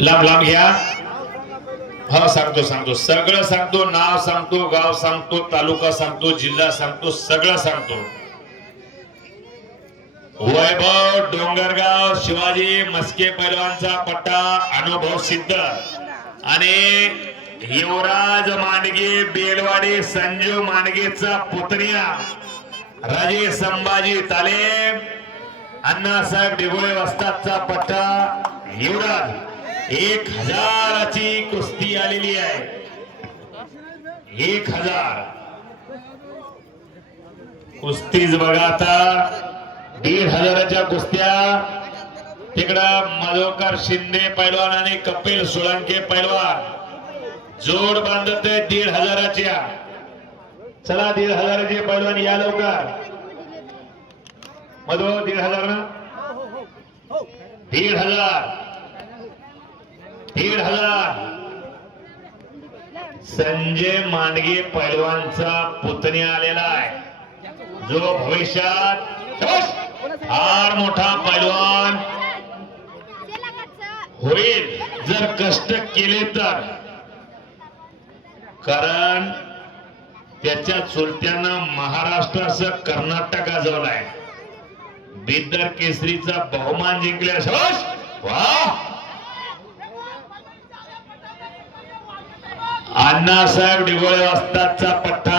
लांब लांब घ्या. हा सांगतो सांगतो सगळं सांगतो. नाव सांगतो, गाव सांगतो, तालुका सांगतो, जिल्हा सांगतो, सगळं सांगतो. वैभव डोंगरगाव शिवाजी मस्के पैलवानचा पट्टा अनुभव सिद्ध आणि युवराज मांडगे बेलवाडी संजू मांडगेचा पुतण्या राजे संभाजी ताले अण्णासाहेब डिगोळे वस्तादचा पट्टा युवराज. 1000ची कुस्ती आलेली आहे. 1000 कुस्तीच बघा आता. 1500च्या कुस्त्या तिकडं मधोकर शिंदे पैलवान आणि कपिल सोळंके पैलवान जोड बांधत 1500च्या. चला 1500चे पैलवान या लवकर. मधो 1500 ना. 1500 संजय मांडगे पैलवानचा पुतण्या आलेला आहे, जो भविष्यात फार मोठा पैलवान होईल जर कष्ट केले तर. कारण त्याच्या चुलत्यानं महाराष्ट्रासह कर्नाटक गाजवलाय. बिदर केसरीचा बहुमान जिंकल्या. वाह. अण्णासाहेब डिगोळे वस्तादचा पट्टा